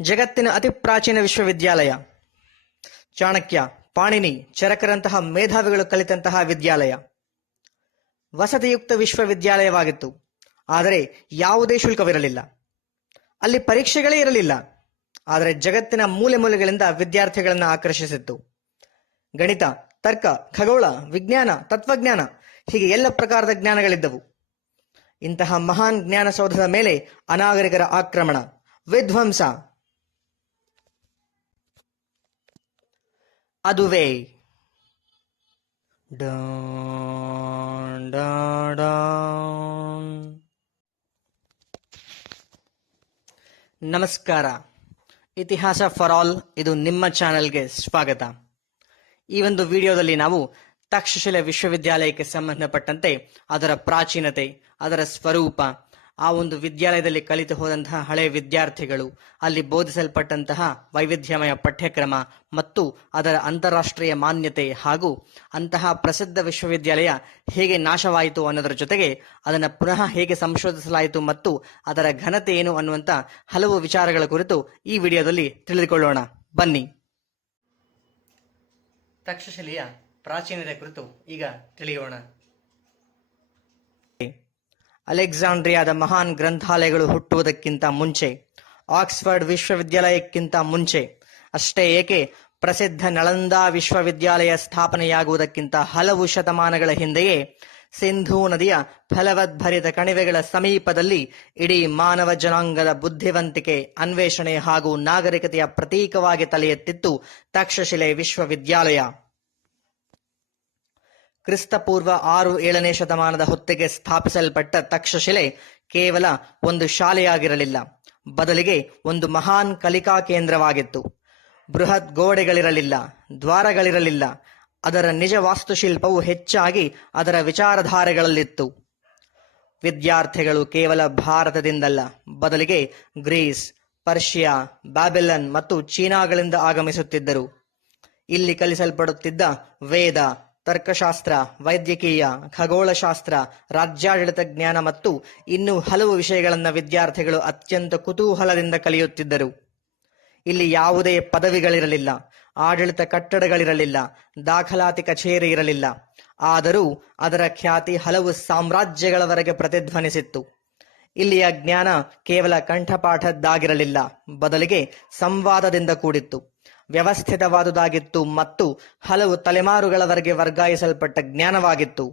ಜಗತ್ತಿನ ಅತಿ ಪ್ರಾಚೀನ ವಿಶ್ವವಿದ್ಯಾಲಯ. ಚಾಣಕ್ಯ, ಪಾಣಿನಿ, ಚರಕರಂತಹ ಮೇಧಾವಿಗಳು ಕಲಿತಂತಹ ವಿದ್ಯಾಲಯ. ವಸತಿಯುಕ್ತ ವಿಶ್ವವಿದ್ಯಾಲಯವಾಗಿತ್ತು. ಆದರೆ ಯಾವುದೇ ಶುಲ್ಕವಿರಲಿಲ್ಲ. ಅಲ್ಲಿ ಪರೀಕ್ಷೆಗಳೇ ಇರಲಿಲ್ಲ. ಆದರೆ ಜಗತ್ತಿನ ಮೂಲೆ ಮೂಲೆಗಳಿಂದ ವಿದ್ಯಾರ್ಥಿಗಳನ್ನು ಆಕರ್ಷಿಸಿತ್ತು. ಗಣಿತ, ತರ್ಕ, ಖಗೋಳ, ವಿಜ್ಞಾನ, ತತ್ವಜ್ಞಾನ ಹೀಗೆ ಎಲ್ಲ ಪ್ರಕಾರದ ಜ್ಞಾನಗಳಿದ್ದವು. ಇಂತಹ ಮಹಾನ್ ಜ್ಞಾನಸೌಧದ ಮೇಲೆ ಅನಾಗರಿಕರ ಆಕ್ರಮಣ, ವಿಧ್ವಂಸ. ಅದುವೇ ನಮಸ್ಕಾರ. ಇತಿಹಾಸ ಫಾರ್ ಆಲ್, ಇದು ನಿಮ್ಮ ಚಾನೆಲ್ಗೆ ಸ್ವಾಗತ. ಈ ಒಂದು ವಿಡಿಯೋದಲ್ಲಿ ನಾವು ತಕ್ಷಶಿಲೆ ವಿಶ್ವವಿದ್ಯಾಲಯಕ್ಕೆ ಸಂಬಂಧಪಟ್ಟಂತೆ ಅದರ ಪ್ರಾಚೀನತೆ, ಅದರ ಸ್ವರೂಪ, ಆ ಒಂದು ವಿದ್ಯಾಲಯದಲ್ಲಿ ಕಲಿತು ಹೋದಂತಹ ಹಳೆಯ ವಿದ್ಯಾರ್ಥಿಗಳು, ಅಲ್ಲಿ ಬೋಧಿಸಲ್ಪಟ್ಟಂತಹ ವೈವಿಧ್ಯಮಯ ಪಠ್ಯಕ್ರಮ ಮತ್ತು ಅದರ ಅಂತಾರಾಷ್ಟ್ರೀಯ ಮಾನ್ಯತೆ ಹಾಗೂ ಅಂತಹ ಪ್ರಸಿದ್ಧ ವಿಶ್ವವಿದ್ಯಾಲಯ ಹೇಗೆ ನಾಶವಾಯಿತು ಅನ್ನೋದರ ಜೊತೆಗೆ ಅದನ್ನು ಪುನಃ ಹೇಗೆ ಸಂಶೋಧಿಸಲಾಯಿತು ಮತ್ತು ಅದರ ಘನತೆ ಏನು ಅನ್ನುವಂಥ ಹಲವು ವಿಚಾರಗಳ ಕುರಿತು ಈ ವಿಡಿಯೋದಲ್ಲಿ ತಿಳಿದುಕೊಳ್ಳೋಣ. ಬನ್ನಿ. ತಕ್ಷಶಿಲೆಯ ಪ್ರಾಚೀನತೆ ಕುರಿತು ಈಗ ತಿಳಿಯೋಣ. ಅಲೆಕ್ಸಾಂಡ್ರಿಯಾದ ಮಹಾನ್ ಗ್ರಂಥಾಲಯಗಳು ಹುಟ್ಟುವುದಕ್ಕಿಂತ ಮುಂಚೆ, ಆಕ್ಸ್ಫರ್ಡ್ ವಿಶ್ವವಿದ್ಯಾಲಯಕ್ಕಿಂತ ಮುಂಚೆ, ಅಷ್ಟೇ ಏಕೆ ಪ್ರಸಿದ್ಧ ನಳಂದಾ ವಿಶ್ವವಿದ್ಯಾಲಯ ಸ್ಥಾಪನೆಯಾಗುವುದಕ್ಕಿಂತ ಹಲವು ಶತಮಾನಗಳ ಹಿಂದೆಯೇ ಸಿಂಧೂ ನದಿಯ ಫಲವದ್ಭರಿತ ಕಣಿವೆಗಳ ಸಮೀಪದಲ್ಲಿ ಇಡೀ ಮಾನವ ಜನಾಂಗದ ಬುದ್ಧಿವಂತಿಕೆ, ಅನ್ವೇಷಣೆ ಹಾಗೂ ನಾಗರಿಕತೆಯ ಪ್ರತೀಕವಾಗಿ ತಲೆ ಎತ್ತಿತ್ತು ತಕ್ಷಶಿಲೆ ವಿಶ್ವವಿದ್ಯಾಲಯ. ಕ್ರಿಸ್ತಪೂರ್ವ 6-7ನೇ ಶತಮಾನದ ಹೊತ್ತಿಗೆ ಸ್ಥಾಪಿಸಲ್ಪಟ್ಟ ತಕ್ಷಶಿಲೆ ಕೇವಲ ಒಂದು ಶಾಲೆಯಾಗಿರಲಿಲ್ಲ, ಬದಲಿಗೆ ಒಂದು ಮಹಾನ್ ಕಲಿಕಾ ಕೇಂದ್ರವಾಗಿತ್ತು. ಬೃಹತ್ ಗೋಡೆಗಳಿರಲಿಲ್ಲ, ದ್ವಾರಗಳಿರಲಿಲ್ಲ. ಅದರ ನಿಜ ವಾಸ್ತುಶಿಲ್ಪವು ಹೆಚ್ಚಾಗಿ ಅದರ ವಿಚಾರಧಾರೆಗಳಲ್ಲಿತ್ತು. ವಿದ್ಯಾರ್ಥಿಗಳು ಕೇವಲ ಭಾರತದಿಂದಲ್ಲ, ಬದಲಿಗೆ ಗ್ರೀಸ್, ಪರ್ಷಿಯಾ, ಬ್ಯಾಬಿಲನ್ ಮತ್ತು ಚೀನಾಗಳಿಂದ ಆಗಮಿಸುತ್ತಿದ್ದರು. ಇಲ್ಲಿ ಕಲಿಸಲ್ಪಡುತ್ತಿದ್ದ ವೇದ, ತರ್ಕಶಾಸ್ತ್ರ, ವೈದ್ಯಕೀಯ, ಖಗೋಳಶಾಸ್ತ್ರ, ರಾಜ್ಯಾಡಳಿತ ಜ್ಞಾನ ಮತ್ತು ಇನ್ನೂ ಹಲವು ವಿಷಯಗಳನ್ನು ವಿದ್ಯಾರ್ಥಿಗಳು ಅತ್ಯಂತ ಕುತೂಹಲದಿಂದ ಕಲಿಯುತ್ತಿದ್ದರು. ಇಲ್ಲಿ ಯಾವುದೇ ಪದವಿಗಳಿರಲಿಲ್ಲ, ಆಡಳಿತ ಕಟ್ಟಡಗಳಿರಲಿಲ್ಲ, ದಾಖಲಾತಿ ಕಚೇರಿ ಇರಲಿಲ್ಲ. ಆದರೂ ಅದರ ಖ್ಯಾತಿ ಹಲವು ಸಾಮ್ರಾಜ್ಯಗಳವರೆಗೆ ಪ್ರತಿಧ್ವನಿಸಿತ್ತು. ಇಲ್ಲಿಯ ಜ್ಞಾನ ಕೇವಲ ಕಂಠಪಾಠದ್ದಾಗಿರಲಿಲ್ಲ, ಬದಲಿಗೆ ಸಂವಾದದಿಂದ ಕೂಡಿತ್ತು, ವ್ಯವಸ್ಥಿತವಾದುದಾಗಿತ್ತು ಮತ್ತು ಹಲವು ತಲೆಮಾರುಗಳವರೆಗೆ ವರ್ಗಾಯಿಸಲ್ಪಟ್ಟ ಜ್ಞಾನವಾಗಿತ್ತು.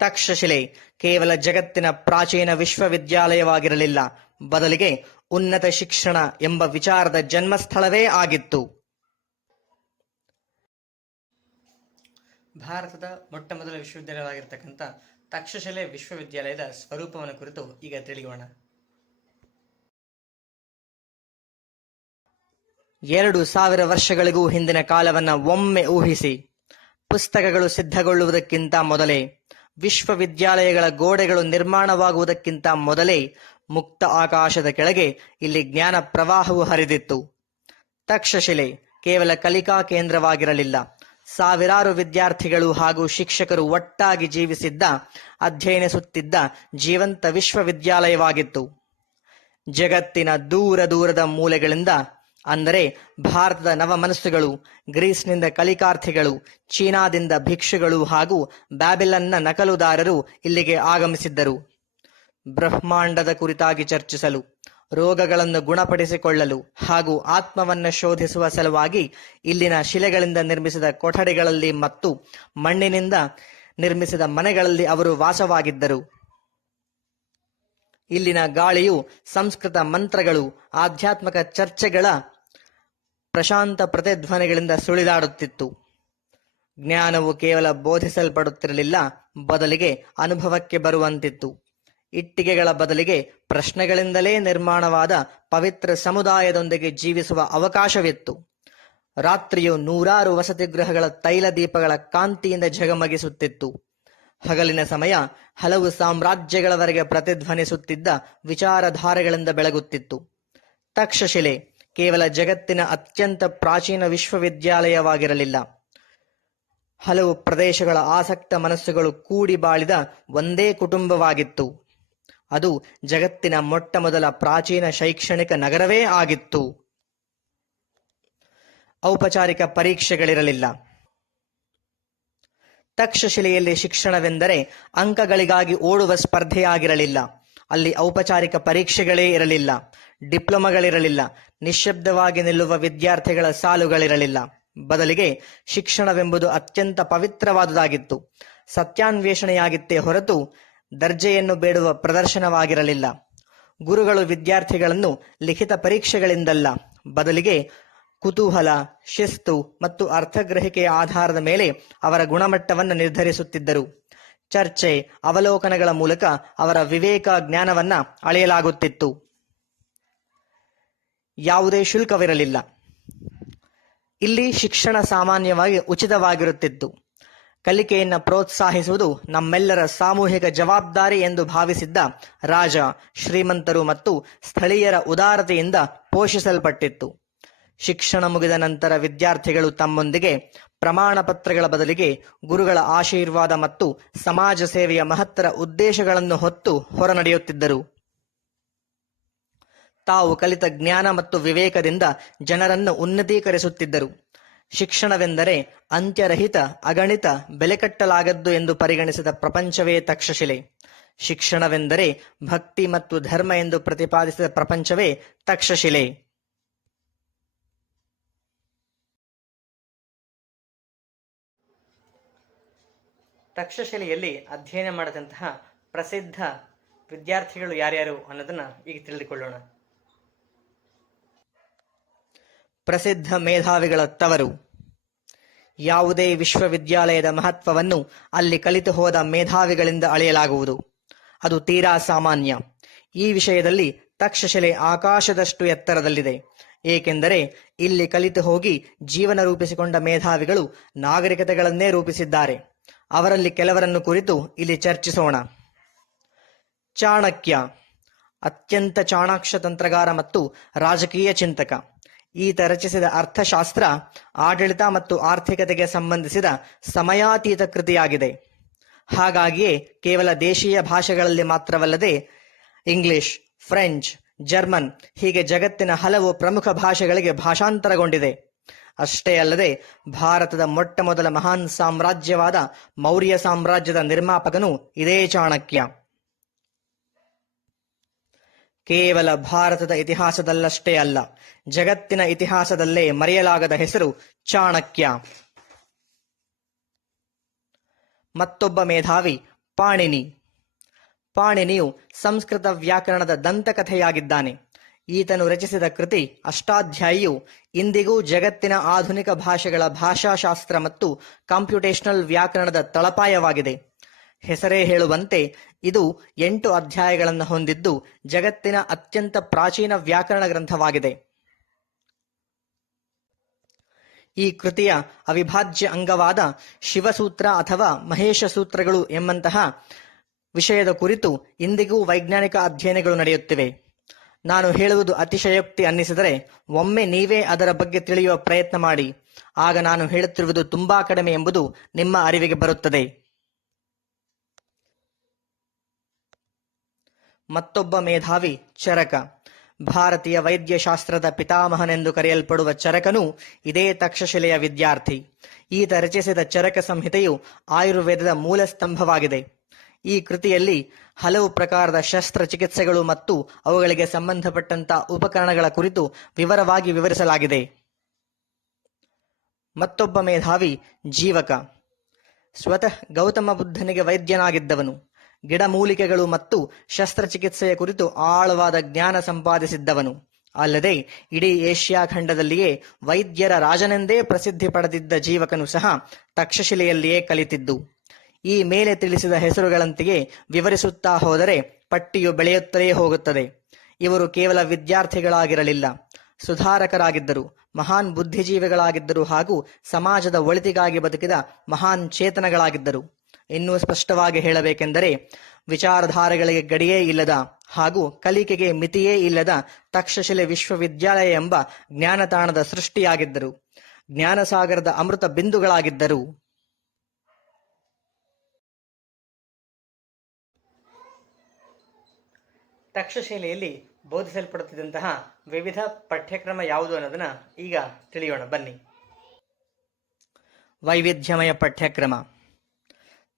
ತಕ್ಷಶಿಲೆ ಕೇವಲ ಜಗತ್ತಿನ ಪ್ರಾಚೀನ ವಿಶ್ವವಿದ್ಯಾಲಯವಾಗಿರಲಿಲ್ಲ, ಬದಲಿಗೆ ಉನ್ನತ ಶಿಕ್ಷಣ ಎಂಬ ವಿಚಾರದ ಜನ್ಮಸ್ಥಳವೇ ಆಗಿತ್ತು. ಭಾರತದ ಮೊಟ್ಟಮೊದಲ ವಿಶ್ವವಿದ್ಯಾಲಯವಾಗಿರ್ತಕ್ಕಂಥ ತಕ್ಷಶಿಲೆ ವಿಶ್ವವಿದ್ಯಾಲಯದ ಸ್ವರೂಪವನ್ನು ಕುರಿತು ಈಗ ತಿಳಿಯೋಣ. 2000 ವರ್ಷಗಳಿಗೂ ಹಿಂದಿನ ಕಾಲವನ್ನು ಒಮ್ಮೆ ಊಹಿಸಿ. ಪುಸ್ತಕಗಳು ಸಿದ್ಧಗೊಳ್ಳುವುದಕ್ಕಿಂತ ಮೊದಲೇ, ವಿಶ್ವವಿದ್ಯಾಲಯಗಳ ಗೋಡೆಗಳು ನಿರ್ಮಾಣವಾಗುವುದಕ್ಕಿಂತ ಮೊದಲೇ ಮುಕ್ತ ಆಕಾಶದ ಕೆಳಗೆ ಇಲ್ಲಿ ಜ್ಞಾನ ಪ್ರವಾಹವು ಹರಿದಿತ್ತು. ತಕ್ಷಶಿಲೆ ಕೇವಲ ಕಲಿಕಾ ಕೇಂದ್ರವಾಗಿರಲಿಲ್ಲ, ಸಾವಿರಾರು ವಿದ್ಯಾರ್ಥಿಗಳು ಹಾಗೂ ಶಿಕ್ಷಕರು ಒಟ್ಟಾಗಿ ಜೀವಿಸಿದ್ದ, ಅಧ್ಯಯನಿಸುತ್ತಿದ್ದ ಜೀವಂತ ವಿಶ್ವವಿದ್ಯಾಲಯವಾಗಿತ್ತು. ಜಗತ್ತಿನ ದೂರ ದೂರದ ಮೂಲೆಗಳಿಂದ, ಅಂದರೆ ಭಾರತದ ನವಮನಸ್ಸುಗಳು, ಗ್ರೀಸ್ನಿಂದ ಕಲಿಕಾರ್ಥಿಗಳು, ಚೀನಾದಿಂದ ಭಿಕ್ಷುಗಳು ಹಾಗೂ ಬ್ಯಾಬಿಲನ್ನ ನಕಲುದಾರರು ಇಲ್ಲಿಗೆ ಆಗಮಿಸಿದ್ದರು. ಬ್ರಹ್ಮಾಂಡದ ಕುರಿತಾಗಿ ಚರ್ಚಿಸಲು, ರೋಗಗಳನ್ನು ಗುಣಪಡಿಸಿಕೊಳ್ಳಲು ಹಾಗೂ ಆತ್ಮವನ್ನು ಶೋಧಿಸುವ ಸಲುವಾಗಿ ಇಲ್ಲಿನ ಶಿಲೆಗಳಿಂದ ನಿರ್ಮಿಸಿದ ಕೊಠಡಿಗಳಲ್ಲಿ ಮತ್ತು ಮಣ್ಣಿನಿಂದ ನಿರ್ಮಿಸಿದ ಮನೆಗಳಲ್ಲಿ ಅವರು ವಾಸವಾಗಿದ್ದರು. ಇಲ್ಲಿನ ಗಾಳಿಯು ಸಂಸ್ಕೃತ ಮಂತ್ರಗಳು, ಆಧ್ಯಾತ್ಮಿಕ ಚರ್ಚೆಗಳ ಪ್ರಶಾಂತ ಪ್ರತಿಧ್ವನಿಗಳಿಂದ ಸುಳಿದಾಡುತ್ತಿತ್ತು. ಜ್ಞಾನವು ಕೇವಲ ಬೋಧಿಸಲ್ಪಡುತ್ತಿರಲಿಲ್ಲ, ಬದಲಿಗೆ ಅನುಭವಕ್ಕೆ ಬರುವಂತಿತ್ತು. ಇಟ್ಟಿಗೆಗಳ ಬದಲಿಗೆ ಪ್ರಶ್ನೆಗಳಿಂದಲೇ ನಿರ್ಮಾಣವಾದ ಪವಿತ್ರ ಸಮುದಾಯದೊಂದಿಗೆ ಜೀವಿಸುವ ಅವಕಾಶವಿತ್ತು. ರಾತ್ರಿಯು ನೂರಾರು ವಸತಿ ಗೃಹಗಳ ತೈಲ ದೀಪಗಳ ಕಾಂತಿಯಿಂದ ಝಗಮಗಿಸುತ್ತಿತ್ತು. ಹಗಲಿನ ಸಮಯ ಹಲವು ಸಾಮ್ರಾಜ್ಯಗಳವರೆಗೆ ಪ್ರತಿಧ್ವನಿಸುತ್ತಿದ್ದ ವಿಚಾರಧಾರೆಗಳಿಂದ ಬೆಳಗುತ್ತಿತ್ತು. ತಕ್ಷಶಿಲೆ ಕೇವಲ ಜಗತ್ತಿನ ಅತ್ಯಂತ ಪ್ರಾಚೀನ ವಿಶ್ವವಿದ್ಯಾಲಯವಾಗಿರಲಿಲ್ಲ, ಹಲವು ಪ್ರದೇಶಗಳ ಆಸಕ್ತ ಮನಸ್ಸುಗಳು ಕೂಡಿ ಬಾಳಿದ ಒಂದೇ ಕುಟುಂಬವಾಗಿತ್ತು. ಅದು ಜಗತ್ತಿನ ಮೊಟ್ಟ ಮೊದಲ ಪ್ರಾಚೀನ ಶೈಕ್ಷಣಿಕ ನಗರವೇ ಆಗಿತ್ತು. ಔಪಚಾರಿಕ ಪರೀಕ್ಷೆಗಳಿರಲಿಲ್ಲ. ತಕ್ಷಶಿಲೆಯಲ್ಲಿ ಶಿಕ್ಷಣವೆಂದರೆ ಅಂಕಗಳಿಗಾಗಿ ಓಡುವ ಸ್ಪರ್ಧೆಯಾಗಿರಲಿಲ್ಲ. ಅಲ್ಲಿ ಔಪಚಾರಿಕ ಪರೀಕ್ಷೆಗಳೇ ಇರಲಿಲ್ಲ, ಡಿಪ್ಲೊಮಗಳಿರಲಿಲ್ಲ, ನಿಶ್ಶಬ್ದವಾಗಿ ನಿಲ್ಲುವ ವಿದ್ಯಾರ್ಥಿಗಳ ಸಾಲುಗಳಿರಲಿಲ್ಲ. ಬದಲಿಗೆ ಶಿಕ್ಷಣವೆಂಬುದು ಅತ್ಯಂತ ಪವಿತ್ರವಾದುದಾಗಿತ್ತು. ಸತ್ಯಾನ್ವೇಷಣೆಯಾಗಿತ್ತೇ ಹೊರತು ದರ್ಜೆಯನ್ನು ಬೇಡುವ ಪ್ರದರ್ಶನವಾಗಿರಲಿಲ್ಲ. ಗುರುಗಳು ವಿದ್ಯಾರ್ಥಿಗಳನ್ನು ಲಿಖಿತ ಪರೀಕ್ಷೆಗಳಿಂದಲ್ಲ, ಬದಲಿಗೆ ಕುತೂಹಲ, ಶಿಸ್ತು ಮತ್ತು ಅರ್ಥಗ್ರಹಿಕೆಯ ಆಧಾರದ ಮೇಲೆ ಅವರ ಗುಣಮಟ್ಟವನ್ನು ನಿರ್ಧರಿಸುತ್ತಿದ್ದರು. ಚರ್ಚೆ, ಅವಲೋಕನಗಳ ಮೂಲಕ ಅವರ ವಿವೇಕ ಜ್ಞಾನವನ್ನ ಅಳೆಯಲಾಗುತ್ತಿತ್ತು. ಯಾವುದೇ ಶುಲ್ಕವಿರಲಿಲ್ಲ. ಇಲ್ಲಿ ಶಿಕ್ಷಣ ಸಾಮಾನ್ಯವಾಗಿ ಉಚಿತವಾಗಿರುತ್ತಿತ್ತು. ಕಲಿಕೆಯನ್ನು ಪ್ರೋತ್ಸಾಹಿಸುವುದು ನಮ್ಮೆಲ್ಲರ ಸಾಮೂಹಿಕ ಜವಾಬ್ದಾರಿ ಎಂದು ಭಾವಿಸಿದ್ದ ರಾಜ, ಶ್ರೀಮಂತರು ಮತ್ತು ಸ್ಥಳೀಯರ ಉದಾರತೆಯಿಂದ ಪೋಷಿಸಲ್ಪಟ್ಟಿತ್ತು. ಶಿಕ್ಷಣ ಮುಗಿದ ನಂತರ ವಿದ್ಯಾರ್ಥಿಗಳು ತಮ್ಮೊಂದಿಗೆ ಪ್ರಮಾಣ ಪತ್ರಗಳ ಬದಲಿಗೆ ಗುರುಗಳ ಆಶೀರ್ವಾದ ಮತ್ತು ಸಮಾಜ ಸೇವೆಯ ಮಹತ್ತರ ಉದ್ದೇಶಗಳನ್ನು ಹೊತ್ತು ಹೊರನಡೆಯುತ್ತಿದ್ದರು. ತಾವು ಕಲಿತ ಜ್ಞಾನ ಮತ್ತು ವಿವೇಕದಿಂದ ಜನರನ್ನು ಉನ್ನತೀಕರಿಸುತ್ತಿದ್ದರು. ಶಿಕ್ಷಣವೆಂದರೆ ಅಂತ್ಯರಹಿತ, ಅಗಣಿತ, ಬೆಲೆಕಟ್ಟಲಾಗದ್ದು ಎಂದು ಪರಿಗಣಿಸಿದ ಪ್ರಪಂಚವೇ ತಕ್ಷಶಿಲೆ. ಶಿಕ್ಷಣವೆಂದರೆ ಭಕ್ತಿ ಮತ್ತು ಧರ್ಮ ಎಂದು ಪ್ರತಿಪಾದಿಸಿದ ಪ್ರಪಂಚವೇ ತಕ್ಷಶಿಲೆ. ತಕ್ಷಶಿಲೆಯಲ್ಲಿ ಅಧ್ಯಯನ ಮಾಡಿದಂತಹ ಪ್ರಸಿದ್ಧ ವಿದ್ಯಾರ್ಥಿಗಳು ಯಾರ್ಯಾರು ಅನ್ನೋದನ್ನ ಈಗ ತಿಳಿದುಕೊಳ್ಳೋಣ. ಪ್ರಸಿದ್ಧ ಮೇಧಾವಿಗಳ ತವರು. ಯಾವುದೇ ವಿಶ್ವವಿದ್ಯಾಲಯದ ಮಹತ್ವವನ್ನು ಅಲ್ಲಿ ಕಲಿತು ಹೋದ ಮೇಧಾವಿಗಳಿಂದ ಅಳೆಯಲಾಗುವುದು. ಅದು ತೀರಾ ಸಾಮಾನ್ಯ. ಈ ವಿಷಯದಲ್ಲಿ ತಕ್ಷಶಿಲೆ ಆಕಾಶದಷ್ಟು ಎತ್ತರದಲ್ಲಿದೆ. ಏಕೆಂದರೆ ಇಲ್ಲಿ ಕಲಿತು ಹೋಗಿ ಜೀವನ ರೂಪಿಸಿಕೊಂಡ ಮೇಧಾವಿಗಳು ನಾಗರಿಕತೆಗಳನ್ನೇ ರೂಪಿಸಿದ್ದಾರೆ. ಅವರಲ್ಲಿ ಕೆಲವರನ್ನು ಕುರಿತು ಇಲ್ಲಿ ಚರ್ಚಿಸೋಣ. ಚಾಣಕ್ಯ ಅತ್ಯಂತ ಚಾಣಾಕ್ಷ ತಂತ್ರಗಾರ ಮತ್ತು ರಾಜಕೀಯ ಚಿಂತಕ. ಈತ ರಚಿಸಿದ ಅರ್ಥಶಾಸ್ತ್ರ ಆಡಳಿತ ಮತ್ತು ಆರ್ಥಿಕತೆಗೆ ಸಂಬಂಧಿಸಿದ ಸಮಯಾತೀತ ಕೃತಿಯಾಗಿದೆ. ಹಾಗಾಗಿಯೇ ಕೇವಲ ದೇಶೀಯ ಭಾಷೆಗಳಲ್ಲಿ ಮಾತ್ರವಲ್ಲದೆ ಇಂಗ್ಲಿಷ್, ಫ್ರೆಂಚ್, ಜರ್ಮನ್ ಹೀಗೆ ಜಗತ್ತಿನ ಹಲವು ಪ್ರಮುಖ ಭಾಷೆಗಳಿಗೆ ಭಾಷಾಂತರಗೊಂಡಿದೆ. ಅಷ್ಟೇ ಅಲ್ಲದೆ ಭಾರತದ ಮೊಟ್ಟ ಮೊದಲ ಮಹಾನ್ ಸಾಮ್ರಾಜ್ಯವಾದ ಮೌರ್ಯ ಸಾಮ್ರಾಜ್ಯದ ನಿರ್ಮಾಪಕನು ಇದೇ ಚಾಣಕ್ಯ. ಕೇವಲ ಭಾರತದ ಇತಿಹಾಸದಲ್ಲಷ್ಟೇ ಅಲ್ಲ, ಜಗತ್ತಿನ ಇತಿಹಾಸದಲ್ಲೇ ಮರೆಯಲಾಗದ ಹೆಸರು ಚಾಣಕ್ಯ. ಮತ್ತೊಬ್ಬ ಮೇಧಾವಿ ಪಾಣಿನಿ. ಪಾಣಿನಿಯು ಸಂಸ್ಕೃತ ವ್ಯಾಕರಣದ ದಂತಕಥೆಯಾಗಿದ್ದಾನೆ. ಈತನು ರಚಿಸಿದ ಕೃತಿ ಅಷ್ಟಾಧ್ಯಾಯಿಯು ಇಂದಿಗೂ ಜಗತ್ತಿನ ಆಧುನಿಕ ಭಾಷೆಗಳ ಭಾಷಾಶಾಸ್ತ್ರ ಮತ್ತು ಕಂಪ್ಯೂಟೇಷನಲ್ ವ್ಯಾಕರಣದ ತಳಪಾಯವಾಗಿದೆ. ಹೆಸರೇ ಹೇಳುವಂತೆ ಇದು 8 ಅಧ್ಯಾಯಗಳನ್ನು ಹೊಂದಿದ್ದು ಜಗತ್ತಿನ ಅತ್ಯಂತ ಪ್ರಾಚೀನ ವ್ಯಾಕರಣ ಗ್ರಂಥವಾಗಿದೆ. ಈ ಕೃತಿಯ ಅವಿಭಾಜ್ಯ ಅಂಗವಾದ ಶಿವಸೂತ್ರ ಅಥವಾ ಮಹೇಶ ಸೂತ್ರಗಳು ಎಂಬಂತಹ ವಿಷಯದ ಕುರಿತು ಇಂದಿಗೂ ವೈಜ್ಞಾನಿಕ ಅಧ್ಯಯನಗಳು ನಡೆಯುತ್ತಿವೆ. ನಾನು ಹೇಳುವುದು ಅತಿಶಯೋಕ್ತಿ ಅನ್ನಿಸಿದರೆ ಒಮ್ಮೆ ನೀವೇ ಅದರ ಬಗ್ಗೆ ತಿಳಿಯುವ ಪ್ರಯತ್ನ ಮಾಡಿ. ಆಗ ನಾನು ಹೇಳುತ್ತಿರುವುದು ತುಂಬಾ ಕಡಿಮೆ ಎಂಬುದು ನಿಮ್ಮ ಅರಿವಿಗೆ ಬರುತ್ತದೆ. ಮತ್ತೊಬ್ಬ ಮೇಧಾವಿ ಚರಕ. ಭಾರತೀಯ ವೈದ್ಯಶಾಸ್ತ್ರದ ಪಿತಾಮಹನೆಂದು ಕರೆಯಲ್ಪಡುವ ಚರಕನು ಇದೇ ತಕ್ಷಶಿಲೆಯ ವಿದ್ಯಾರ್ಥಿ. ಈತ ರಚಿಸಿದ ಚರಕ ಸಂಹಿತೆಯು ಆಯುರ್ವೇದದ ಮೂಲ ಸ್ತಂಭವಾಗಿದೆ. ಈ ಕೃತಿಯಲ್ಲಿ ಹಲವು ಪ್ರಕಾರದ ಶಸ್ತ್ರಚಿಕಿತ್ಸೆಗಳು ಮತ್ತು ಅವುಗಳಿಗೆ ಸಂಬಂಧಪಟ್ಟಂತ ಉಪಕರಣಗಳ ಕುರಿತು ವಿವರವಾಗಿ ವಿವರಿಸಲಾಗಿದೆ. ಮತ್ತೊಬ್ಬ ಮೇಧಾವಿ ಜೀವಕ. ಸ್ವತಃ ಗೌತಮ ಬುದ್ಧನಿಗೆ ವೈದ್ಯನಾಗಿದ್ದವನು. ಗಿಡಮೂಲಿಕೆಗಳು ಮತ್ತು ಶಸ್ತ್ರಚಿಕಿತ್ಸೆಯ ಕುರಿತು ಆಳವಾದ ಜ್ಞಾನ ಸಂಪಾದಿಸಿದ್ದವನು. ಅಲ್ಲದೆ ಇಡೀ ಏಷ್ಯಾ ಖಂಡದಲ್ಲಿಯೇ ವೈದ್ಯರ ರಾಜನೆಂದೇ ಪ್ರಸಿದ್ಧಿ ಪಡೆದಿದ್ದ ಜೀವಕನು ಸಹ ತಕ್ಷಶಿಲೆಯಲ್ಲಿಯೇ ಕಲಿತಿದ್ದು. ಈ ಮೇಲೆ ತಿಳಿಸಿದ ಹೆಸರುಗಳಂತೆಯೇ ವಿವರಿಸುತ್ತಾ ಹೋದರೆ ಪಟ್ಟಿಯು ಬೆಳೆಯುತ್ತಲೇ ಹೋಗುತ್ತದೆ. ಇವರು ಕೇವಲ ವಿದ್ಯಾರ್ಥಿಗಳಾಗಿರಲಿಲ್ಲ, ಸುಧಾರಕರಾಗಿದ್ದರು, ಮಹಾನ್ ಬುದ್ಧಿಜೀವಿಗಳಾಗಿದ್ದರು ಹಾಗೂ ಸಮಾಜದ ಒಳಿತಿಗಾಗಿ ಬದುಕಿದ ಮಹಾನ್ ಚೇತನಗಳಾಗಿದ್ದರು. ಇನ್ನೂ ಸ್ಪಷ್ಟವಾಗಿ ಹೇಳಬೇಕೆಂದರೆ ವಿಚಾರಧಾರೆಗಳಿಗೆ ಗಡಿಯೇ ಇಲ್ಲದ ಹಾಗೂ ಕಲಿಕೆಗೆ ಮಿತಿಯೇ ಇಲ್ಲದ ತಕ್ಷಶಿಲೆ ವಿಶ್ವವಿದ್ಯಾಲಯ ಎಂಬ ಜ್ಞಾನತಾಣದ ಸೃಷ್ಟಿಯಾಗಿದ್ದರು. ಜ್ಞಾನಸಾಗರದ ಅಮೃತ ಬಿಂದುಗಳಾಗಿದ್ದರು. ತಕ್ಷಶಿಲೆಯಲ್ಲಿ ಬೋಧಿಸಲ್ಪಡುತ್ತಿದ್ದಂತಹ ವಿವಿಧ ಪಠ್ಯಕ್ರಮ ಯಾವುದು ಅನ್ನೋದನ್ನ ಈಗ ತಿಳಿಯೋಣ ಬನ್ನಿ. ವೈವಿಧ್ಯಮಯ ಪಠ್ಯಕ್ರಮ.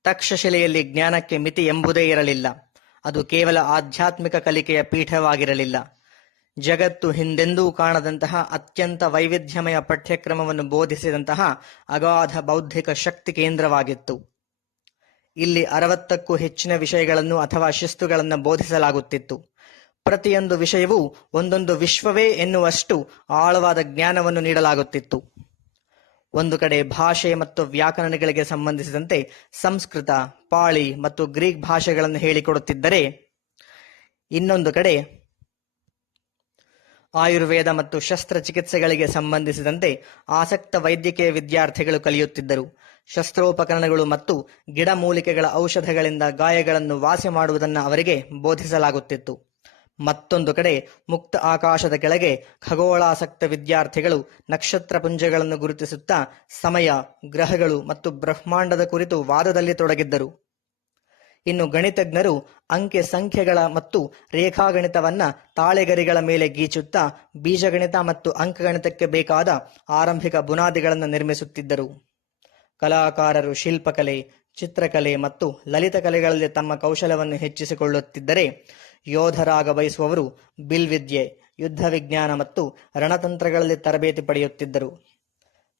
ತಕ್ಷಶಿಲೆಯಲ್ಲಿ ಜ್ಞಾನಕ್ಕೆ ಮಿತಿ ಎಂಬುದೇ ಇರಲಿಲ್ಲ. ಅದು ಕೇವಲ ಆಧ್ಯಾತ್ಮಿಕ ಕಲಿಕೆಯ ಪೀಠವಾಗಿರಲಿಲ್ಲ. ಜಗತ್ತು ಹಿಂದೆಂದೂ ಕಾಣದಂತಹ ಅತ್ಯಂತ ವೈವಿಧ್ಯಮಯ ಪಠ್ಯಕ್ರಮವನ್ನು ಬೋಧಿಸಿದಂತಹ ಅಗಾಧ ಬೌದ್ಧಿಕ ಶಕ್ತಿ ಕೇಂದ್ರವಾಗಿತ್ತು. ಇಲ್ಲಿ 60ಕ್ಕೂ ಹೆಚ್ಚಿನ ವಿಷಯಗಳನ್ನು ಅಥವಾ ಶಿಸ್ತುಗಳನ್ನು ಬೋಧಿಸಲಾಗುತ್ತಿತ್ತು. ಪ್ರತಿಯೊಂದು ವಿಷಯವೂ ಒಂದೊಂದು ವಿಶ್ವವೇ ಎನ್ನುವಷ್ಟು ಆಳವಾದ ಜ್ಞಾನವನ್ನು ನೀಡಲಾಗುತ್ತಿತ್ತು. ಒಂದು ಕಡೆ ಭಾಷೆ ಮತ್ತು ವ್ಯಾಕರಣಗಳಿಗೆ ಸಂಬಂಧಿಸಿದಂತೆ ಸಂಸ್ಕೃತ, ಪಾಳಿ ಮತ್ತು ಗ್ರೀಕ್ ಭಾಷೆಗಳನ್ನು ಹೇಳಿಕೊಡುತ್ತಿದ್ದರೆ, ಇನ್ನೊಂದು ಕಡೆ ಆಯುರ್ವೇದ ಮತ್ತು ಶಸ್ತ್ರಚಿಕಿತ್ಸೆಗಳಿಗೆ ಸಂಬಂಧಿಸಿದಂತೆ ಆಸಕ್ತ ವೈದ್ಯಕೀಯ ವಿದ್ಯಾರ್ಥಿಗಳು ಕಲಿಯುತ್ತಿದ್ದರು. ಶಸ್ತ್ರೋಪಕರಣಗಳು ಮತ್ತು ಗಿಡಮೂಲಿಕೆಗಳ ಔಷಧಗಳಿಂದ ಗಾಯಗಳನ್ನು ವಾಸಿ ಮಾಡುವುದನ್ನು ಅವರಿಗೆ ಬೋಧಿಸಲಾಗುತ್ತಿತ್ತು. ಮತ್ತೊಂದು ಕಡೆ ಮುಕ್ತ ಆಕಾಶದ ಕೆಳಗೆ ಖಗೋಳಾಸಕ್ತ ವಿದ್ಯಾರ್ಥಿಗಳು ನಕ್ಷತ್ರಪುಂಜಗಳನ್ನು ಗುರುತಿಸುತ್ತಾ ಸಮಯ, ಗ್ರಹಗಳು ಮತ್ತು ಬ್ರಹ್ಮಾಂಡದ ಕುರಿತು ವಾದದಲ್ಲಿ ತೊಡಗಿದ್ದರು. ಇನ್ನು ಗಣಿತಜ್ಞರು ಅಂಕೆ ಸಂಖ್ಯೆಗಳ ಮತ್ತು ರೇಖಾಗಣಿತವನ್ನ ತಾಳೆಗರಿಗಳ ಮೇಲೆ ಗೀಚುತ್ತಾ ಬೀಜಗಣಿತ ಮತ್ತು ಅಂಕಗಣಿತಕ್ಕೆ ಬೇಕಾದ ಆರಂಭಿಕ ಬುನಾದಿಗಳನ್ನು ನಿರ್ಮಿಸುತ್ತಿದ್ದರು. ಕಲಾಕಾರರು ಶಿಲ್ಪಕಲೆ, ಚಿತ್ರಕಲೆ ಮತ್ತು ಲಲಿತ ಕಲೆಗಳಲ್ಲಿ ತಮ್ಮ ಕೌಶಲವನ್ನು ಹೆಚ್ಚಿಸಿಕೊಳ್ಳುತ್ತಿದ್ದರೆ, ಯೋಧರಾಗ ಬಯಸುವವರು ಬಿಲ್ವಿದ್ಯೆ, ಯುದ್ಧ ವಿಜ್ಞಾನ ಮತ್ತು ರಣತಂತ್ರಗಳಲ್ಲಿ ತರಬೇತಿ ಪಡೆಯುತ್ತಿದ್ದರು.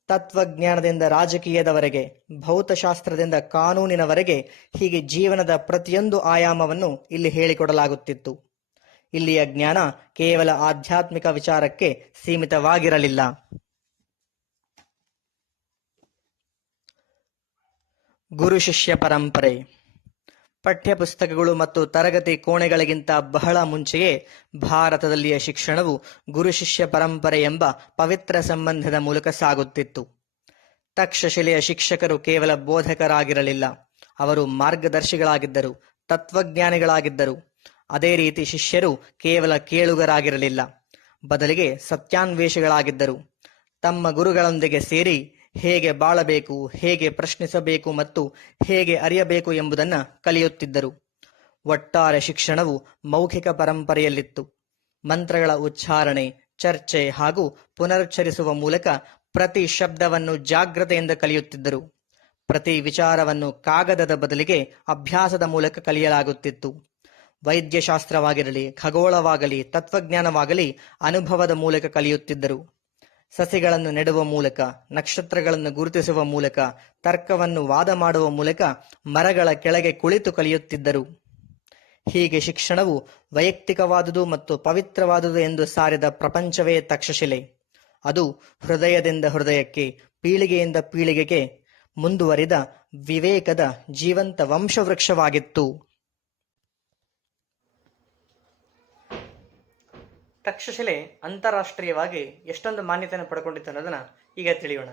ತತ್ವಜ್ಞಾನದಿಂದ ರಾಜಕೀಯದವರೆಗೆ, ಭೌತಶಾಸ್ತ್ರದಿಂದ ಕಾನೂನಿನವರೆಗೆ, ಹೀಗೆ ಜೀವನದ ಪ್ರತಿಯೊಂದು ಆಯಾಮವನ್ನು ಇಲ್ಲಿ ಹೇಳಿಕೊಡಲಾಗುತ್ತಿತ್ತು. ಇಲ್ಲಿಯ ಜ್ಞಾನ ಕೇವಲ ಆಧ್ಯಾತ್ಮಿಕ ವಿಚಾರಕ್ಕೆ ಸೀಮಿತವಾಗಿರಲಿಲ್ಲ. ಗುರು ಶಿಷ್ಯ ಪರಂಪರೆ. ಪಠ್ಯಪುಸ್ತಕಗಳು ಮತ್ತು ತರಗತಿ ಕೋಣೆಗಳಿಗಿಂತ ಬಹಳ ಮುಂಚೆಯೇ ಭಾರತದಲ್ಲಿಯ ಶಿಕ್ಷಣವು ಗುರು ಶಿಷ್ಯ ಪರಂಪರೆ ಎಂಬ ಪವಿತ್ರ ಸಂಬಂಧದ ಮೂಲಕ ಸಾಗುತ್ತಿತ್ತು. ತಕ್ಷಶಿಲೆಯ ಶಿಕ್ಷಕರು ಕೇವಲ ಬೋಧಕರಾಗಿರಲಿಲ್ಲ, ಅವರು ಮಾರ್ಗದರ್ಶಿಗಳಾಗಿದ್ದರು, ತತ್ವಜ್ಞಾನಿಗಳಾಗಿದ್ದರು. ಅದೇ ರೀತಿ ಶಿಷ್ಯರು ಕೇವಲ ಕೇಳುಗರಾಗಿರಲಿಲ್ಲ, ಬದಲಿಗೆ ಸತ್ಯಾನ್ವೇಷಿಗಳಾಗಿದ್ದರು. ತಮ್ಮ ಗುರುಗಳೊಂದಿಗೆ ಸೇರಿ ಹೇಗೆ ಬಾಳಬೇಕು, ಹೇಗೆ ಪ್ರಶ್ನಿಸಬೇಕು ಮತ್ತು ಹೇಗೆ ಅರಿಯಬೇಕು ಎಂಬುದನ್ನು ಕಲಿಯುತ್ತಿದ್ದರು. ಒಟ್ಟಾರೆ ಶಿಕ್ಷಣವು ಮೌಖಿಕ ಪರಂಪರೆಯಲ್ಲಿತ್ತು. ಮಂತ್ರಗಳ ಉಚ್ಚಾರಣೆ, ಚರ್ಚೆ ಹಾಗೂ ಪುನರುಚ್ಚರಿಸುವ ಮೂಲಕ ಪ್ರತಿ ಶಬ್ದವನ್ನು ಜಾಗ್ರತೆಯಿಂದ ಕಲಿಯುತ್ತಿದ್ದರು. ಪ್ರತಿ ವಿಚಾರವನ್ನು ಕಾಗದದ ಬದಲಿಗೆ ಅಭ್ಯಾಸದ ಮೂಲಕ ಕಲಿಯಲಾಗುತ್ತಿತ್ತು. ವೈದ್ಯಶಾಸ್ತ್ರವಾಗಿರಲಿ, ಖಗೋಳವಾಗಲಿ, ತತ್ವಜ್ಞಾನವಾಗಲಿ ಅನುಭವದ ಮೂಲಕ ಕಲಿಯುತ್ತಿದ್ದರು. ಸಸಿಗಳನ್ನು ನೆಡುವ ಮೂಲಕ, ನಕ್ಷತ್ರಗಳನ್ನು ಗುರುತಿಸುವ ಮೂಲಕ, ತರ್ಕವನ್ನು ವಾದ ಮಾಡುವ ಮೂಲಕ ಮರಗಳ ಕೆಳಗೆ ಕುಳಿತು ಕಲಿಯುತ್ತಿದ್ದರು. ಹೀಗೆ ಶಿಕ್ಷಣವು ವೈಯಕ್ತಿಕವಾದುದು ಮತ್ತು ಪವಿತ್ರವಾದುದು ಎಂದು ಸಾರಿದ ಪ್ರಪಂಚವೇ ತಕ್ಷಶಿಲೆ. ಅದು ಹೃದಯದಿಂದ ಹೃದಯಕ್ಕೆ, ಪೀಳಿಗೆಯಿಂದ ಪೀಳಿಗೆಗೆ ಮುಂದುವರಿದ ವಿವೇಕದ ಜೀವಂತ ವಂಶವೃಕ್ಷವಾಗಿತ್ತು. ತಕ್ಷಶಿಲೆ ಅಂತಾರಾಷ್ಟ್ರೀಯವಾಗಿ ಎಷ್ಟೊಂದು ಮಾನ್ಯತೆಯನ್ನು ಪಡ್ಕೊಂಡಿತ್ತು ಅನ್ನೋದನ್ನ ಈಗ ತಿಳಿಯೋಣ.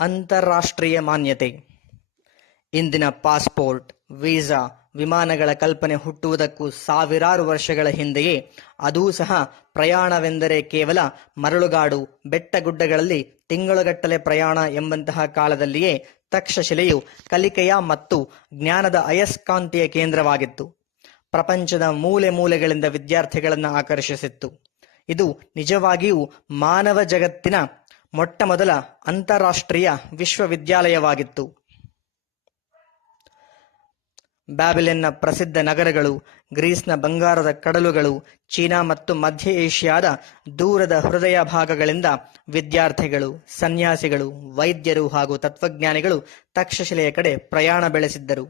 ಅಂತಾರಾಷ್ಟ್ರೀಯ ಮಾನ್ಯತೆ. ಇಂದಿನ ಪಾಸ್ಪೋರ್ಟ್, ವೀಸಾ, ವಿಮಾನಗಳ ಕಲ್ಪನೆ ಹುಟ್ಟುವುದಕ್ಕೂ ಸಾವಿರಾರು ವರ್ಷಗಳ ಹಿಂದೆಯೇ ಅದೂ ಸಹ ಪ್ರಯಾಣವೆಂದರೆ ಕೇವಲ ಮರಳುಗಾಡು, ಬೆಟ್ಟಗುಡ್ಡಗಳಲ್ಲಿ ತಿಂಗಳುಗಟ್ಟಲೆ ಪ್ರಯಾಣ ಎಂಬಂತಹ ಕಾಲದಲ್ಲಿಯೇ ತಕ್ಷಶಿಲೆಯು ಕಲಿಕೆಯ ಮತ್ತು ಜ್ಞಾನದ ಅಯಸ್ಕಾಂತೀಯ ಕೇಂದ್ರವಾಗಿತ್ತು. ಪ್ರಪಂಚದ ಮೂಲೆ ಮೂಲೆಗಳಿಂದ ವಿದ್ಯಾರ್ಥಿಗಳನ್ನು ಆಕರ್ಷಿಸಿತ್ತು. ಇದು ನಿಜವಾಗಿಯೂ ಮಾನವ ಜಗತ್ತಿನ ಮೊಟ್ಟಮೊದಲ ಅಂತಾರಾಷ್ಟ್ರೀಯ ವಿಶ್ವವಿದ್ಯಾಲಯವಾಗಿತ್ತು. ಬ್ಯಾಬಿಲನ್ನ ಪ್ರಸಿದ್ಧ ನಗರಗಳು, ಗ್ರೀಸ್ನ ಬಂಗಾರದ ಕಡಲುಗಳು, ಚೀನಾ ಮತ್ತು ಮಧ್ಯ ಏಷ್ಯಾದ ದೂರದ ಹೃದಯ ಭಾಗಗಳಿಂದ ವಿದ್ಯಾರ್ಥಿಗಳು, ಸನ್ಯಾಸಿಗಳು, ವೈದ್ಯರು ಹಾಗೂ ತತ್ವಜ್ಞಾನಿಗಳು ತಕ್ಷಶಿಲೆಯ ಕಡೆ ಪ್ರಯಾಣ ಬೆಳೆಸಿದ್ದರು.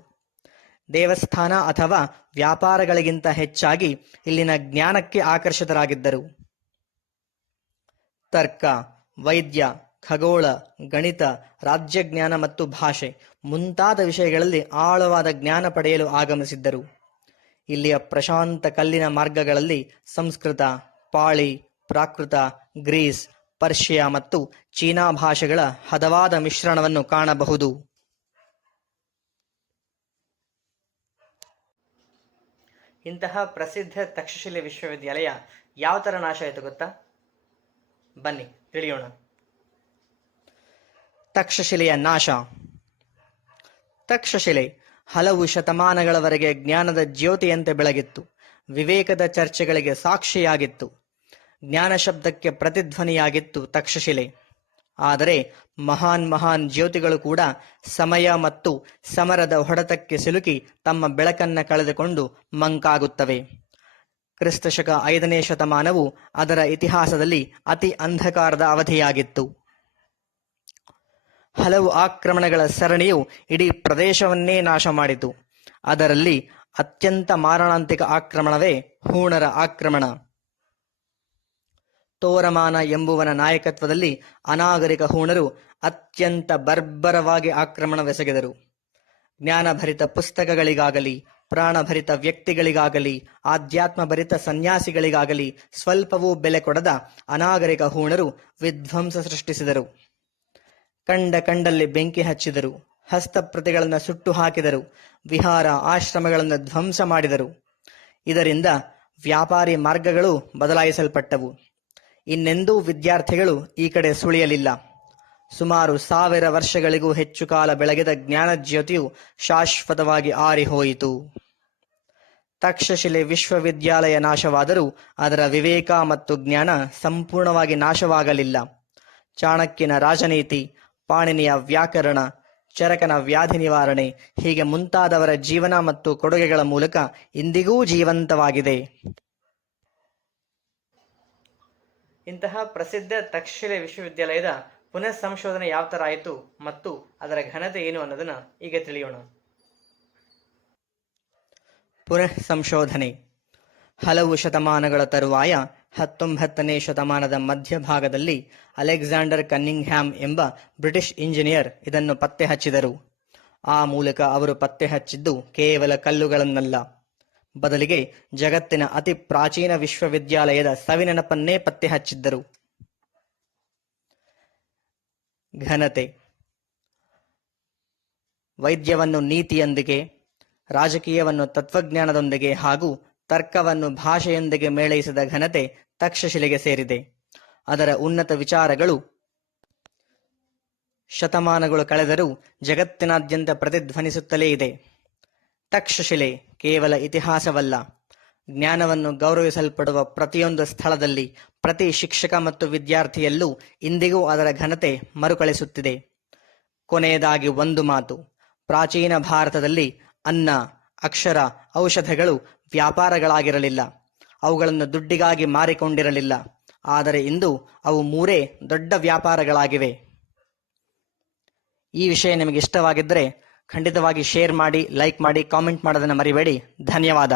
ದೇವಸ್ಥಾನ ಅಥವಾ ವ್ಯಾಪಾರಗಳಿಗಿಂತ ಹೆಚ್ಚಾಗಿ ಇಲ್ಲಿನ ಜ್ಞಾನಕ್ಕೆ ಆಕರ್ಷಿತರಾಗಿದ್ದರು. ತರ್ಕ, ವೈದ್ಯ, ಖಗೋಳ, ಗಣಿತ, ರಾಜ್ಯಜ್ಞಾನ ಮತ್ತು ಭಾಷೆ ಮುಂತಾದ ವಿಷಯಗಳಲ್ಲಿ ಆಳವಾದ ಜ್ಞಾನ ಪಡೆಯಲು ಆಗಮಿಸಿದ್ದರು. ಇಲ್ಲಿಯ ಪ್ರಶಾಂತ ಕಲ್ಲಿನ ಮಾರ್ಗಗಳಲ್ಲಿ ಸಂಸ್ಕೃತ, ಪಾಳಿ, ಪ್ರಾಕೃತ, ಗ್ರೀಸ್, ಪರ್ಷಿಯಾ ಮತ್ತು ಚೀನಾ ಭಾಷೆಗಳ ಹದವಾದ ಮಿಶ್ರಣವನ್ನು ಕಾಣಬಹುದು. ಇಂತಹ ಪ್ರಸಿದ್ಧ ತಕ್ಷಶಿಲೆ ವಿಶ್ವವಿದ್ಯಾಲಯ ಯಾವ ಥರ ನಾಶ ಆಯಿತು ಗೊತ್ತಾ? ಬನ್ನಿ ತಿಳಿಯೋಣ. ತಕ್ಷಶಿಲೆಯ ನಾಶ. ತಕ್ಷಶಿಲೆ ಹಲವು ಶತಮಾನಗಳವರೆಗೆ ಜ್ಞಾನದ ಜ್ಯೋತಿಯಂತೆ ಬೆಳಗಿತ್ತು. ವಿವೇಕದ ಚರ್ಚೆಗಳಿಗೆ ಸಾಕ್ಷಿಯಾಗಿತ್ತು. ಜ್ಞಾನ ಶಬ್ದಕ್ಕೆ ಪ್ರತಿಧ್ವನಿಯಾಗಿತ್ತು ತಕ್ಷಶಿಲೆ. ಆದರೆ ಮಹಾನ್ ಜ್ಯೋತಿಗಳು ಕೂಡ ಸಮಯ ಮತ್ತು ಸಮರದ ಹೊಡೆತಕ್ಕೆ ಸಿಲುಕಿ ತಮ್ಮ ಬೆಳಕನ್ನ ಕಳೆದುಕೊಂಡು ಮಂಕಾಗುತ್ತವೆ. ಕ್ರಿಸ್ತಶಕ 5ನೇ ಶತಮಾನವು ಅದರ ಇತಿಹಾಸದಲ್ಲಿ ಅತಿ ಅಂಧಕಾರದ ಅವಧಿಯಾಗಿತ್ತು. ಹಲವು ಆಕ್ರಮಣಗಳ ಸರಣಿಯು ಇಡೀ ಪ್ರದೇಶವನ್ನೇ ನಾಶ ಮಾಡಿತು. ಅದರಲ್ಲಿ ಅತ್ಯಂತ ಮಾರಣಾಂತಿಕ ಆಕ್ರಮಣವೇ ಹೂಣರ ಆಕ್ರಮಣ. ತೋರಮಾನ ಎಂಬುವನ ನಾಯಕತ್ವದಲ್ಲಿ ಅನಾಗರಿಕ ಹೂಣರು ಅತ್ಯಂತ ಬರ್ಬರವಾಗಿ ಆಕ್ರಮಣವೆಸಗಿದರು. ಜ್ಞಾನಭರಿತ ಪುಸ್ತಕಗಳಿಗಾಗಲಿ, ಪ್ರಾಣಭರಿತ ವ್ಯಕ್ತಿಗಳಿಗಾಗಲಿ, ಆಧ್ಯಾತ್ಮಭರಿತ ಸನ್ಯಾಸಿಗಳಿಗಾಗಲಿ ಸ್ವಲ್ಪವೂ ಬೆಲೆ ಕೊಡದ ಅನಾಗರಿಕ ಹೂಣರು ವಿಧ್ವಂಸ ಸೃಷ್ಟಿಸಿದರು. ಕಂಡಲ್ಲಿ ಬೆಂಕಿ ಹಚ್ಚಿದರು. ಹಸ್ತಪ್ರತಿಗಳನ್ನು ಸುಟ್ಟು ಹಾಕಿದರು. ವಿಹಾರ ಆಶ್ರಮಗಳನ್ನು ಧ್ವಂಸ ಮಾಡಿದರು. ಇದರಿಂದ ವ್ಯಾಪಾರಿ ಮಾರ್ಗಗಳು ಬದಲಾಯಿಸಲ್ಪಟ್ಟವು. ಇನ್ನೆಂದೂ ವಿದ್ಯಾರ್ಥಿಗಳು ಈ ಕಡೆ ಸುಳಿಯಲಿಲ್ಲ. ಸುಮಾರು 1000 ವರ್ಷಗಳಿಗೂ ಹೆಚ್ಚು ಕಾಲ ಬೆಳಗಿದ ಜ್ಞಾನಜ್ಯೋತಿಯು ಶಾಶ್ವತವಾಗಿ ಆರಿಹೋಯಿತು. ತಕ್ಷಶಿಲೆ ವಿಶ್ವವಿದ್ಯಾಲಯ ನಾಶವಾದರೂ ಅದರ ವಿವೇಕ ಮತ್ತು ಜ್ಞಾನ ಸಂಪೂರ್ಣವಾಗಿ ನಾಶವಾಗಲಿಲ್ಲ. ಚಾಣಕ್ಯನ ರಾಜನೀತಿ, ಪಾಣಿನಿಯ ವ್ಯಾಕರಣ, ಚರಕನ ವ್ಯಾಧಿ ನಿವಾರಣೆ ಹೀಗೆ ಮುಂತಾದವರ ಜೀವನ ಮತ್ತು ಕೊಡುಗೆಗಳ ಮೂಲಕ ಇಂದಿಗೂ ಜೀವಂತವಾಗಿದೆ. ಇಂತಹ ಪ್ರಸಿದ್ಧ ತಕ್ಷಶಿಲೆ ವಿಶ್ವವಿದ್ಯಾಲಯದ ಪುನಃ ಸಂಶೋಧನೆ ಯಾವ ಥರ ಆಯಿತು ಮತ್ತು ಅದರ ಘನತೆ ಏನು ಅನ್ನೋದನ್ನ ಈಗ ತಿಳಿಯೋಣ. ಪುನಃ ಸಂಶೋಧನೆ ಹಲವು ಶತಮಾನಗಳ ತರುವಾಯ 19ನೇ ಶತಮಾನದ ಮಧ್ಯಭಾಗದಲ್ಲಿ ಅಲೆಕ್ಸಾಂಡರ್ ಕನ್ನಿಂಗ್ಹ್ಯಾಮ್ ಎಂಬ ಬ್ರಿಟಿಷ್ ಇಂಜಿನಿಯರ್ ಇದನ್ನು ಪತ್ತೆ ಹಚ್ಚಿದರು. ಆ ಮೂಲಕ ಅವರು ಪತ್ತೆ ಹಚ್ಚಿದ್ದು ಕೇವಲ ಕಲ್ಲುಗಳನ್ನಲ್ಲ, ಬದಲಿಗೆ ಜಗತ್ತಿನ ಅತಿ ಪ್ರಾಚೀನ ವಿಶ್ವವಿದ್ಯಾಲಯದ ಸವಿನೆನಪನ್ನೇ ಪತ್ತೆ ಹಚ್ಚಿದ್ದರು. ಘನತೆ ವೈದ್ಯವನ್ನು ನೀತಿಯೊಂದಿಗೆ, ರಾಜಕೀಯವನ್ನು ತತ್ವಜ್ಞಾನದೊಂದಿಗೆ ಹಾಗೂ ತರ್ಕವನ್ನು ಭಾಷೆಯೊಂದಿಗೆ ಮೇಳೈಸಿದ ಘನತೆ ತಕ್ಷಶಿಲೆಗೆ ಸೇರಿದೆ. ಅದರ ಉನ್ನತ ವಿಚಾರಗಳು ಶತಮಾನಗಳು ಕಳೆದರೂ ಜಗತ್ತಿನಾದ್ಯಂತ ಪ್ರತಿಧ್ವನಿಸುತ್ತಲೇ ಇದೆ. ತಕ್ಷಶಿಲೆ ಕೇವಲ ಇತಿಹಾಸವಲ್ಲ, ಜ್ಞಾನವನ್ನು ಗೌರವಿಸಲ್ಪಡುವ ಪ್ರತಿಯೊಂದು ಸ್ಥಳದಲ್ಲಿ, ಪ್ರತಿ ಶಿಕ್ಷಕ ಮತ್ತು ವಿದ್ಯಾರ್ಥಿಯಲ್ಲೂ ಇಂದಿಗೂ ಅದರ ಘನತೆ ಮರುಕಳಿಸುತ್ತಿದೆ. ಕೊನೆಯದಾಗಿ ಒಂದು ಮಾತು: ಪ್ರಾಚೀನ ಭಾರತದಲ್ಲಿ ಅನ್ನ, ಅಕ್ಷರ, ಔಷಧಗಳು ವ್ಯಾಪಾರಗಳಾಗಿರಲಿಲ್ಲ. ಅವುಗಳನ್ನು ದುಡ್ಡಿಗಾಗಿ ಮಾರಿಕೊಂಡಿರಲಿಲ್ಲ. ಆದರೆ ಇಂದು ಅವು 3 ದೊಡ್ಡ ವ್ಯಾಪಾರಗಳಾಗಿವೆ. ಈ ವಿಷಯ ನಿಮಗೆ ಇಷ್ಟವಾಗಿದ್ದರೆ ಖಂಡಿತವಾಗಿ ಶೇರ್ ಮಾಡಿ, ಲೈಕ್ ಮಾಡಿ, ಕಾಮೆಂಟ್ ಮಾಡೋದನ್ನು ಮರಿಬೇಡಿ. ಧನ್ಯವಾದ.